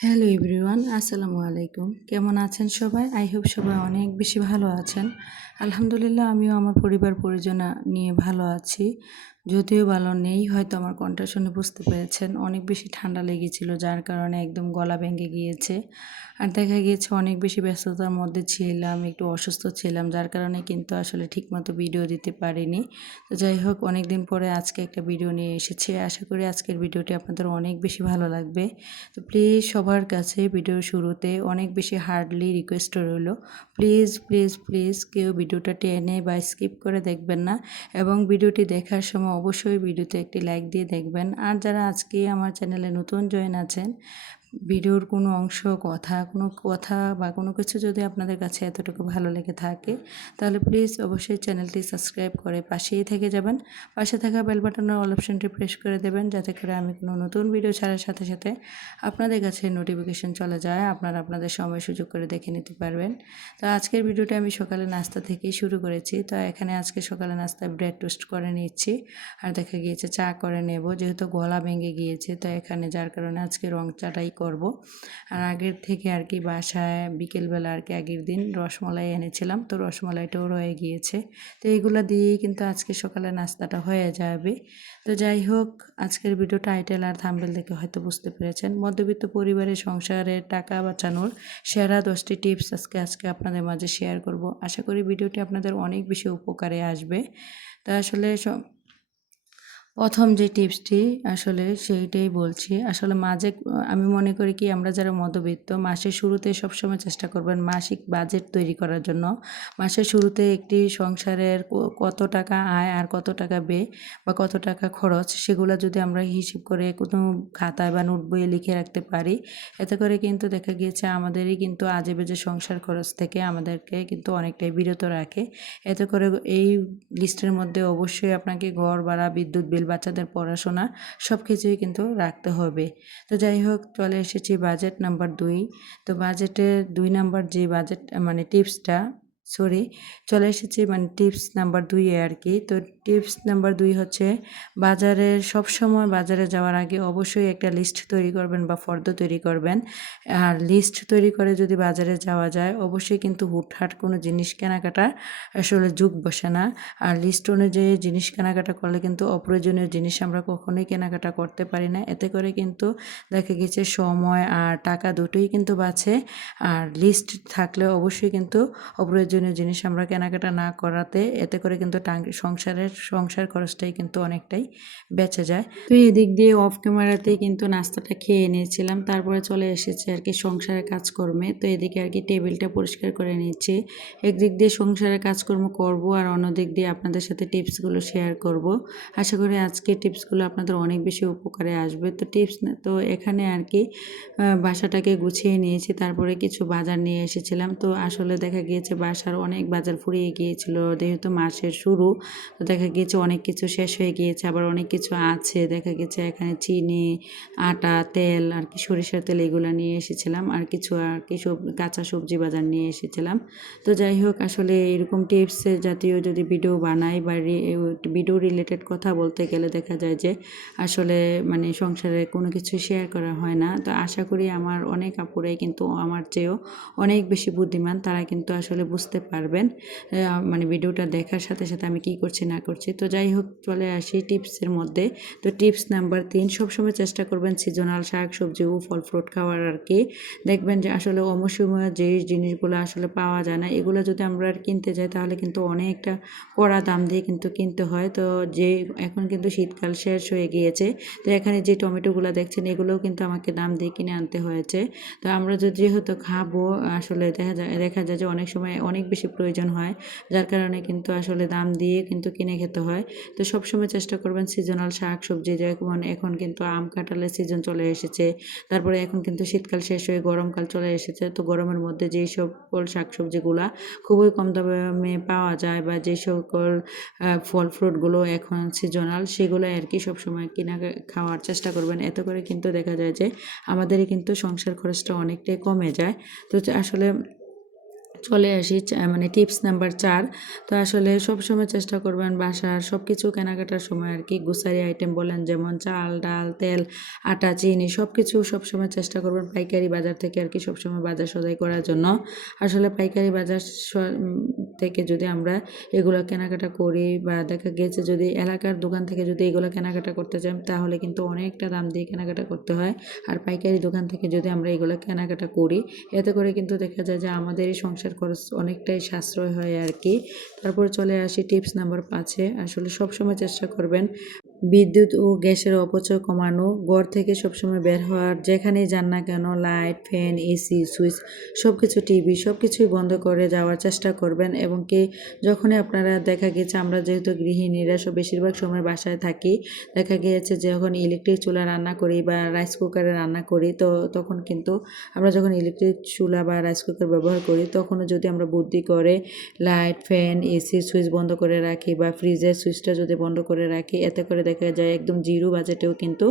Hello everyone, আসসালামু আলাইকুম। কেমন আছেন সবাই? আই হোপ সবাই অনেক বেশি ভালো আছেন। আলহামদুলিল্লাহ আমিও আমার পরিবার পরিজন নিয়ে ভালো আছি। যদিও ভালো নেই, হয়তো আমার কণ্ঠটা শুনে বুঝতে পেরেছেন। অনেক বেশি ঠান্ডা লেগেছিল, যার কারণে একদম গলা ভেঙে গিয়েছে। আর দেখা গিয়েছে অনেক বেশি ব্যস্ততার মধ্যে ছিলাম, একটু অসুস্থ ছিলাম, যার কারণে কিন্তু আসলে ঠিকমতো ভিডিও দিতে পারিনি। তো যাই হোক, অনেক দিন পরে আজকে একটা ভিডিও নিয়ে এসেছি। আশা করি আজকের ভিডিওটি আপনাদের অনেক বেশি ভালো লাগবে। তো প্লিজ সবার কাছে ভিডিওর শুরুতে অনেক বেশি হার্ডলি রিকোয়েস্ট রইল, প্লিজ প্লিজ প্লিজ কেউ ভিডিওটা টেনে বা স্কিপ করে দেখবেন না, এবং ভিডিওটি দেখার সময় অবশ্যই ভিডিওতে একটি লাইক দিয়ে দেখবেন। আর যারা আজকে আমার চ্যানেলে নতুন জয়েন আছেন, ভিডিওর কোনো অংশ কোনো কথা বা কোনো কিছু যদি আপনাদের কাছে এতটুকু ভালো লেগে থাকে, তাহলে প্লিজ অবশ্যই চ্যানেলটি সাবস্ক্রাইব করে পাশেই থেকে যাবেন। পাশে থাকা বেল বাটনের অল অপশনটি প্রেস করে দেবেন, যাতে করে আমি কোনো নতুন ভিডিও ছাড়ার সাথে সাথে আপনাদের কাছে নোটিফিকেশন চলে যায়, আপনারা আপনাদের সময় সুযোগ করে দেখে নিতে পারবেন। তো আজকের ভিডিওটা আমি সকালে নাস্তা থেকেই শুরু করেছি। তো এখানে আজকে সকালে নাস্তায় ব্রেড টোস্ট করে নিচ্ছি, আর দেখা গিয়েছে চা করে নেব, যেহেতু গলা ভেঙে গিয়েছে। তো এখানে যার কারণে আজকে রং চাটাই করব। আর আগের থেকে আর কি বাসায় বিকেলবেলা আর কি আগের দিন রসমলাই এনেছিলাম, তো রসমলাইটাও রয়ে গিয়েছে। তো এইগুলো দিয়েই কিন্তু আজকে সকালে নাস্তাটা হয়ে যাবে। তো যাই হোক, আজকের ভিডিও টাইটেল আর থাম্বনেল দেখে হয়তো বুঝতে পেরেছেন, মধ্যবিত্ত পরিবারের সংসারে টাকা বাঁচানোর সেরা 10টি টিপস আজকে আপনাদের মাঝে শেয়ার করব। আশা করি ভিডিওটি আপনাদের অনেক বেশি উপকারে আসবে। তা আসলে প্রথম যে টিপসটি আসলে সেইটাই বলছি। আসলে আমি মনে করি কি, আমরা যারা মধ্যবিত্ত, মাসের শুরুতে সবসময় চেষ্টা করবেন মাসিক বাজেট তৈরি করার জন্য। মাসের শুরুতে একটি সংসারের কত টাকা আয় আর কত টাকা ব্যয় বা কত টাকা খরচ, সেগুলো যদি আমরা হিসেব করে কোনো খাতায় বা নোট বইয়ে লিখে রাখতে পারি, এতে করে কিন্তু দেখা গিয়েছে আমাদেরই কিন্তু আজেবাজে সংসার খরচ থেকে আমাদেরকে কিন্তু অনেকটাই বিরত রাখে। এতে করে এই লিস্টের মধ্যে অবশ্যই আপনাকে ঘর ভাড়া, বিদ্যুৎ বিল, বাচ্চাদের পড়াশোনা সব কিছুই কিন্তু রাখতে হবে। তো যাই হোক, চলে এসেছি বাজেট নাম্বার 2। তো বাজেটের 2 নাম্বার যে বাজেট মানে টিপসটা, চলে এসেছি মানে টিপস নাম্বার 2 এ আর কি। তো টিপস নাম্বার 2 হচ্ছে, সবসময় বাজারে যাওয়ার আগে অবশ্যই একটা লিস্ট তৈরি করবেন বা ফর্দ তৈরি করবেন। আর লিস্ট তৈরি করে যদি বাজারে যাওয়া যায়, অবশ্যই কিন্তু হুটহাট কোনো জিনিস কেনাকাটা আসলে যুগ বসে না। আর লিস্ট অনুযায়ী জিনিস কেনাকাটা করলে কিন্তু অপ্রয়োজনীয় জিনিস আমরা কখনোই কেনাকাটা করতে পারি না। এতে করে কিন্তু দেখা গেছে সময় আর টাকা দুটোই কিন্তু বাঁচে। আর লিস্ট থাকলে অবশ্যই কিন্তু অপ্রয়োজনীয় জিনিস আমরা কেনাকাটা না করাতে, এতে করে কিন্তু সংসার খরচটাই কিন্তু অনেকটাই বেঁচে যায়। তো এদিক দিয়ে অফ ক্যামেরাতেই কিন্তু নাস্তাটা খেয়ে নিয়েছিলাম, তারপরে চলে এসেছে আর কি সংসারের কাজকর্মে। তো এদিকে আর কি টেবিলটা পরিষ্কার করে নিচ্ছি। একদিক দিয়ে সংসারের কাজকর্ম করব, আর অন্যদিক দিয়ে আপনাদের সাথে টিপসগুলো শেয়ার করব। আশা করি আজকে টিপসগুলো আপনাদের অনেক বেশি উপকারে আসবে। তো এখানে আর কি বাসাটাকে গুছিয়ে নিয়েছি, তারপরে কিছু বাজার নিয়ে এসেছিলাম। তো আসলে দেখা গিয়েছে বাসার অনেক বাজার ফুরিয়ে গিয়েছিল, যেহেতু মাসের শুরু। তো দেখা গিয়েছে অনেক কিছু শেষ হয়ে গিয়েছে, আবার অনেক কিছু আছে। দেখা গেছে এখানে চিনি, আটা, তেল আর কি সরিষার তেল এগুলো নিয়ে এসেছিলাম, আর কিছু কাঁচা সবজি বাজার নিয়ে এসেছিলাম। তো যাই হোক, আসলে এরকম টিপস জাতীয় যদি ভিডিও বানাই বা ভিডিও রিলেটেড কথা বলতে গেলে দেখা যায় যে আসলে মানে সংসারে কোনো কিছু শেয়ার করা হয় না। তো আশা করি আমার অনেক আপুরাই কিন্তু আমার চেয়েও অনেক বেশি বুদ্ধিমান, তারা কিন্তু আসলে বুঝতে পারবেন মানে ভিডিওটা দেখার সাথে সাথে আমি কী করছি না করছি। তো যাই হোক, চলে আসি টিপসের মধ্যে। তো টিপস নাম্বার 3, সবসময় চেষ্টা করবেন সিজনাল শাক সবজি ও ফল ফ্রুট খাওয়ার আর কি। দেখবেন যে আসলে অমৌসুমীয় যে জিনিসগুলো আসলে পাওয়া যায় না, এগুলো যদি আমরা কিনতে যাই তাহলে কিন্তু অনেকটা কড়া দাম দিয়ে কিন্তু কিনতে হয়। তো এখন কিন্তু শীতকাল শেষ হয়ে গিয়েছে। তো এখানে যে টমেটোগুলো দেখছেন, এগুলোও কিন্তু আমাকে দাম দিয়ে কিনে আনতে হয়েছে। তো আমরা যেহেতু খাবো, আসলে দেখা যায় যে অনেক সময় অনেক বেশি প্রয়োজন হয়, যার কারণে কিন্তু আসলে দাম দিয়ে কিন্তু কিনে খেতে হয়। তো সবসময় চেষ্টা করবেন সিজনাল শাক সবজি, যেমন এখন কিন্তু আম কাঁঠালের সিজন চলে এসেছে। তারপরে এখন কিন্তু শীতকাল শেষ হয়ে গরমকাল চলে এসেছে। তো গরমের মধ্যে যেই সকল শাকসবজিগুলা খুবই কম দামে পাওয়া যায়, বা যে সকল ফল ফ্রুটগুলো এখন সিজনাল, সেগুলো আর কি সবসময় খাওয়ার চেষ্টা করবেন। এতে করে কিন্তু দেখা যায় যে আমাদেরই কিন্তু সংসার খরচটা অনেকটাই কমে যায়। তো আসলে চলে আসি মানে টিপস নাম্বার 4। তো আসলে সবসময় চেষ্টা করবেন বাসার সব কিছু কেনাকাটার সময় আর কি গ্রোসারি আইটেম বলেন, যেমন চাল, ডাল, তেল, আটা, চিনি সব কিছু সবসময় চেষ্টা করবেন পাইকারি বাজার থেকে আর কি সবসময় বাজার সদাই করার জন্য। আসলে পাইকারি বাজার থেকে যদি আমরা এগুলো কেনাকাটা করি বা দেখা গিয়েছে যদি এলাকার দোকান থেকে যদি এগুলো কেনাকাটা করতে চাই তাহলে কিন্তু অনেকটা দাম দিয়ে কেনাকাটা করতে হয়। আর পাইকারি দোকান থেকে যদি আমরা এগুলো কেনাকাটা করি এতে করে কিন্তু দেখা যায় যে আমাদেরই সংসার খরচ অনেকটাই সাশ্রয় হয় আর কি। তারপর চলে আসি টিপস নাম্বার 5-এ। আসলে সবসময় চেষ্টা করবেন বিদ্যুৎ ও গ্যাসের অপচয় কমানো। ঘর থেকে সবসময় বের হওয়ার যেখানেই যান না কেন লাইট, ফ্যান, এসি, সুইচ সব কিছু, টিভি সব কিছুই বন্ধ করে যাওয়ার চেষ্টা করবেন। এবং কি যখনই আপনারা দেখা গেছে আমরা যেহেতু গৃহিণীরা বেশিরভাগ সময় বাসায় থাকি, দেখা গিয়েছে যখন ইলেকট্রিক চুলা রান্না করি বা রাইস কুকারে রান্না করি তো তখন কিন্তু আমরা যখন ইলেকট্রিক চুলা বা রাইস কুকার ব্যবহার করি তখনও যদি আমরা বুদ্ধি করে লাইট, ফ্যান, এসির সুইচ বন্ধ করে রাখি বা ফ্রিজের সুইচটা যদি বন্ধ করে রাখি এতে করে দেখা যায় একদম জিরো বাজেটেও কিন্তু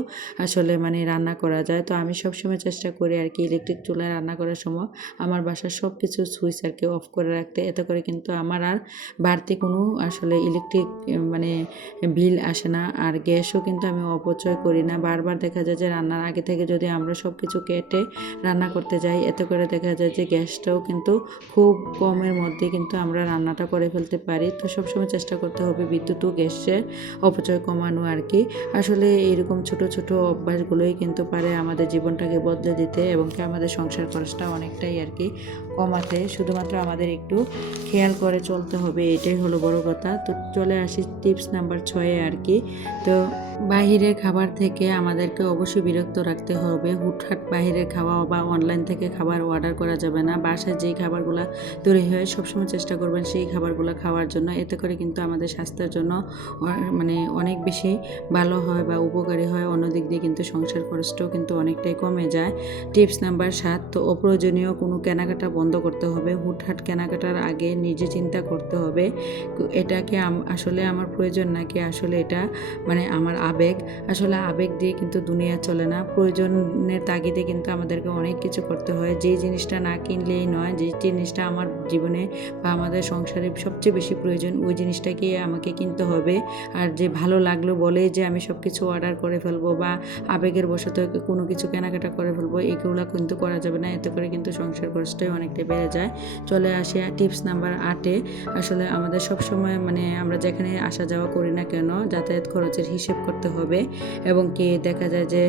আসলে মানে রান্না করা যায়। তো আমি সবসময় চেষ্টা করি আর কি ইলেকট্রিক চুলায় রান্না করার সময় আমার বাসার সব কিছু সুইচ আর কি অফ করে রাখতে। এতে করে কিন্তু আমার আর বাড়তি কোনো আসলে ইলেকট্রিক মানে বিল আসে না। আর গ্যাসও কিন্তু আমি অপচয় করি না। বারবার দেখা যায় যে রান্নার আগে থেকে যদি আমরা সব কিছু কেটে রান্না করতে যাই এতে করে দেখা যায় যে গ্যাসটাও কিন্তু খুব কমের মধ্যে কিন্তু আমরা রান্নাটা করে ফেলতে পারি। তো সবসময় চেষ্টা করতে হবে বিদ্যুৎ ও গ্যাসের অপচয় কমানো আর কি। আসলে এরকম ছোট ছোট অভ্যাসগুলোই কিন্তু পারে আমাদের জীবনটাকে বদলে দিতে এবং কি আমাদের সংসার খরচটা অনেকটাই আর কি কমাতে। শুধুমাত্র আমাদের একটু খেয়াল করে চলতে হবে, এটাই হলো বড় কথা। তো চলে আসি টিপস নাম্বার 6-এ আর কি। তো বাহিরের খাবার থেকে আমাদেরকে অবশ্যই বিরক্ত রাখতে হবে। হুটহাট বাহিরের খাওয়া বা অনলাইন থেকে খাবার অর্ডার করা যাবে না। বাসায় যেই খাবারগুলো তৈরি হয় সবসময় চেষ্টা করবেন সেই খাবারগুলো খাওয়ার জন্য। এতে করে কিন্তু আমাদের স্বাস্থ্যের জন্য মানে অনেক বেশি ভালো হয় বা উপকারী হয়। অন্যদিক দিয়ে কিন্তু সংসার খরচটাও কিন্তু অনেকটাই কমে যায়। টিপস নাম্বার 7, তো অপ্রয়োজনীয় কোনো কেনাকাটা বন্ধ করতে হবে। হুটহাট কেনাকাটার আগে নিজে চিন্তা করতে হবে এটা কি আসলে আমার প্রয়োজন নাকি আসলে এটা মানে আমার আবেগ। আসলে আবেগ দিয়ে কিন্তু দুনিয়া চলে না। প্রয়োজনের তাগিদে কিন্তু আমাদেরকে অনেক কিছু করতে হয়। যেই জিনিসটা না কিনলেই নয়, যে জিনিসটা আমার জীবনে বা আমাদের সংসারে সবচেয়ে বেশি প্রয়োজন ওই জিনিসটাকে আমাকে কিনতে হবে। আর যে ভালো লাগলো বলেই যে আমি সব কিছু অর্ডার করে ফেলবো বা আবেগের বশত কোনো কিছু কেনাকাটা করে ফেলবো এগুলো কিন্তু করা যাবে না। এতে করে কিন্তু সংসার খরচটাই অনেকটাই বেড়ে যায়। চলে আসে টিপস নাম্বার 8-এ। আসলে আমাদের সবসময় মানে আমরা যেখানে আসা যাওয়া করি না কেন যাতায়াত খরচের হিসেব করতে হবে। এবং কি দেখা যায় যে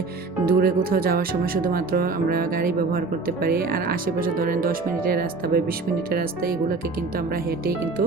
দূরে কোথাও যাওয়ার সময় শুধুমাত্র আমরা গাড়ি ব্যবহার করতে পারি। আর আশেপাশে ধরেন 10 মিনিটের রাস্তা বা 20 মিনিটের রাস্তা এগুলোকে কিন্তু আমরা হেঁটেই কিন্তু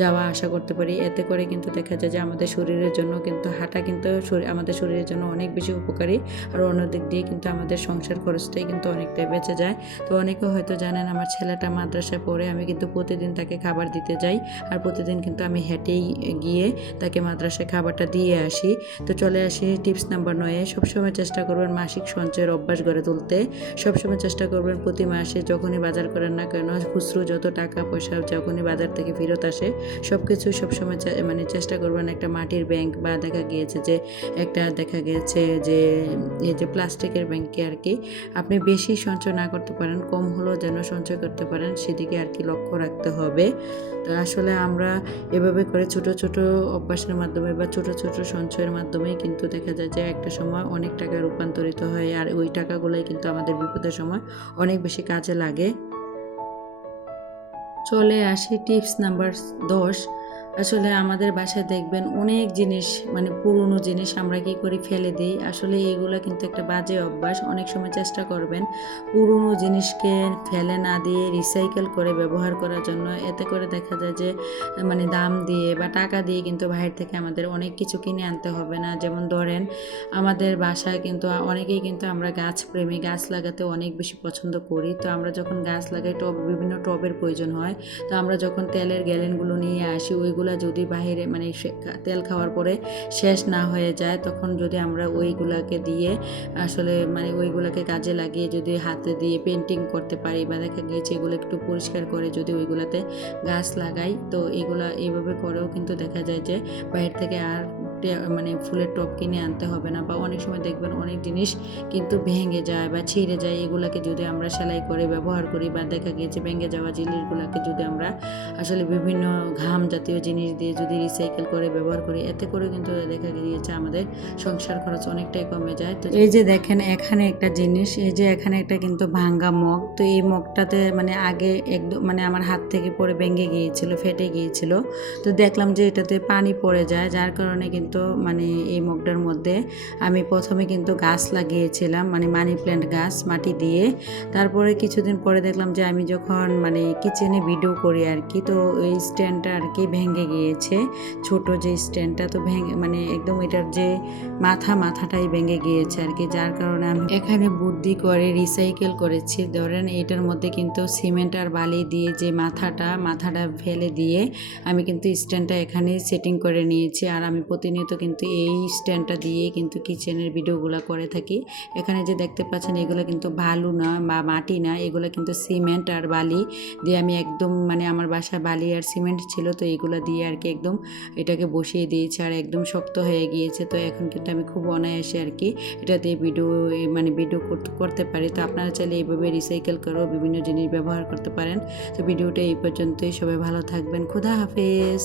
যাওয়া আসা করতে পারি। এতে করে কিন্তু দেখা যায় যে আমাদের শরীরের জন্য কিন্তু হাঁটা কিন্তু আমাদের শরীরের জন্য অনেক বেশি উপকারী। আর অন্যদিক দিয়ে কিন্তু আমাদের সংসার খরচটাই কিন্তু অনেকটাই বেঁচে যায়। তো অনেকে হয়তো জানেন আমার ছেলেটা মাদ্রাসায় পড়ে, আমি কিন্তু প্রতিদিন তাকে খাবার দিতে যাই। আর প্রতিদিন কিন্তু আমি হেঁটেই গিয়ে তাকে মাদ্রাসায় খাবারটা দিয়ে আসি। তো চলে আসি টিপস নাম্বার 9-এ। সবসময় চেষ্টা করবেন মাসিক সঞ্চয়ের অভ্যাস গড়ে তুলতে। সবসময় চেষ্টা করবেন প্রতি মাসে যখনই বাজার করেন না কেন খুচরো যত টাকা পয়সা যখনই বাজার থেকে ফেরত আসে সব কিছু সবসময় মানে চেষ্টা করবেন একটা মাটির ব্যাংক বা দেখা গিয়েছে যে এই যে প্লাস্টিকের ব্যাংকে আর কি আপনি বেশি সঞ্চয় না করতে পারেন, কম হলেও যেন সঞ্চয় করতে পারেন সেদিকে আর কি লক্ষ্য রাখতে হবে। তো আসলে আমরা এভাবে করে ছোট ছোট অভ্যাসের মাধ্যমে বা ছোট ছোট সঞ্চয়ের মাধ্যমে কিন্তু দেখা যায় যে একটা সময় অনেক টাকা রূপান্তরিত হয়। আর ওই টাকাগুলোই কিন্তু আমাদের বিপদের সময় অনেক বেশি কাজে লাগে। চলে আসি টিপস নাম্বার 10। আসলে আমাদের বাসায় দেখবেন অনেক জিনিস মানে পুরনো জিনিস আমরা কি করি ফেলে দিই। আসলে এইগুলো কিন্তু একটা বাজে অভ্যাস। অনেক সময় চেষ্টা করবেন পুরনো জিনিসকে ফেলে না দিয়ে রিসাইকেল করে ব্যবহার করার জন্য। এতে করে দেখা যায় যে মানে দাম দিয়ে বা টাকা দিয়ে কিন্তু বাইরে থেকে আমাদের অনেক কিছু কিনে আনতে হবে না। যেমন ধরেন আমাদের বাসায় কিন্তু অনেকেই কিন্তু আমরা গাছ প্রেমী, গাছ লাগাতে অনেক বেশি পছন্দ করি। তো আমরা যখন গাছ লাগাই বিভিন্ন টবের প্রয়োজন হয়। তো আমরা যখন তেলের গ্যালেনগুলো নিয়ে আসি ওইগুলা যদি বাহিরে মানে তেল খাওয়ার পরে শেষ না হয়ে যায় তখন যদি আমরা ওইগুলাকে দিয়ে আসলে মানে ওইগুলাকে কাজে লাগিয়ে যদি হাতে দিয়ে পেন্টিং করতে পারি বা দেখা গিয়েছে এগুলো একটু পরিষ্কার করে যদি ওইগুলাতে গাছ লাগাই তো এগুলা এইভাবে করেও কিন্তু দেখা যায় যে বাইরে থেকে আর মানে ফুলের টব কিনে আনতে হবে না। বা অনেক সময় দেখবেন অনেক জিনিস কিন্তু ভেঙে যায় বা ছিঁড়ে যায়, এগুলাকে যদি আমরা সেলাই করে ব্যবহার করি বা দেখা গিয়েছে ভেঙে যাওয়া জিনিসগুলোকে যদি আমরা আসলে বিভিন্ন ঘাম জাতীয় জিনিস দিয়ে যদি রিসাইকেল করে ব্যবহার করি, এতে করে কিন্তু দেখা গিয়েছে আমাদের সংসার খরচ অনেকটাই কমে যায়। তো এই যে দেখেন এখানে একটা জিনিস, এই যে এখানে একটা কিন্তু ভাঙ্গা মগ, তো এই মগটাতে মানে আগে একদম মানে আমার হাত থেকে পড়ে ভেঙে গিয়েছিল, ফেটে গিয়েছিল। তো দেখলাম যে এটাতে পানি পড়ে যায়, যার কারণে কিন্তু মানে এই মগটার মধ্যে আমি প্রথমে কিন্তু গাছ লাগিয়েছিলাম, মানে মানি প্ল্যান্ট গাছ মাটি দিয়ে। তারপরে কিছুদিন পরে দেখলাম যে আমি যখন মানে কিচেনে ভিডিও করি আর কি, তো এই স্ট্যান্ডটা আর কি ভেঙে গিয়েছে, ছোট যে স্ট্যান্ডটা, তো ভেঙে মানে একদম এটার যে মাথাটাই ভেঙে গিয়েছে আর কি। যার কারণে আমি এখানে বুদ্ধি করে রিসাইকেল করেছি। ধরেন এটার মধ্যে কিন্তু সিমেন্ট আর বালি দিয়ে যে মাথাটা ফেলে দিয়ে আমি কিন্তু স্ট্যান্ডটা এখানে সেটিং করে নিয়েছি। আর আমি প্রতিনিয়ত কিন্তু এই স্ট্যান্ডটা দিয়ে কিন্তু কিচেনের ভিডিওগুলো করে থাকি। এখানে যে দেখতে পাচ্ছেন এগুলো কিন্তু বালু না বা মাটি না, এগুলো কিন্তু সিমেন্ট আর বালি দিয়ে আমি একদম মানে আমার বাসায় বালি আর সিমেন্ট ছিল, তো এগুলো দিয়ে আর কি একদম এটাকে বসিয়ে দিয়েছি আর একদম শক্ত হয়ে গিয়েছে। তো এখন কিন্তু আমি খুব অনায়াসে আর কি এটা দিয়ে ভিডিও করতে পারি। তো আপনারা চাইলে এইভাবে রিসাইকেল করেও বিভিন্ন জিনিস ব্যবহার করতে পারেন। তো ভিডিওটা এই পর্যন্তই, সবাই ভালো থাকবেন, খুদা হাফেজ।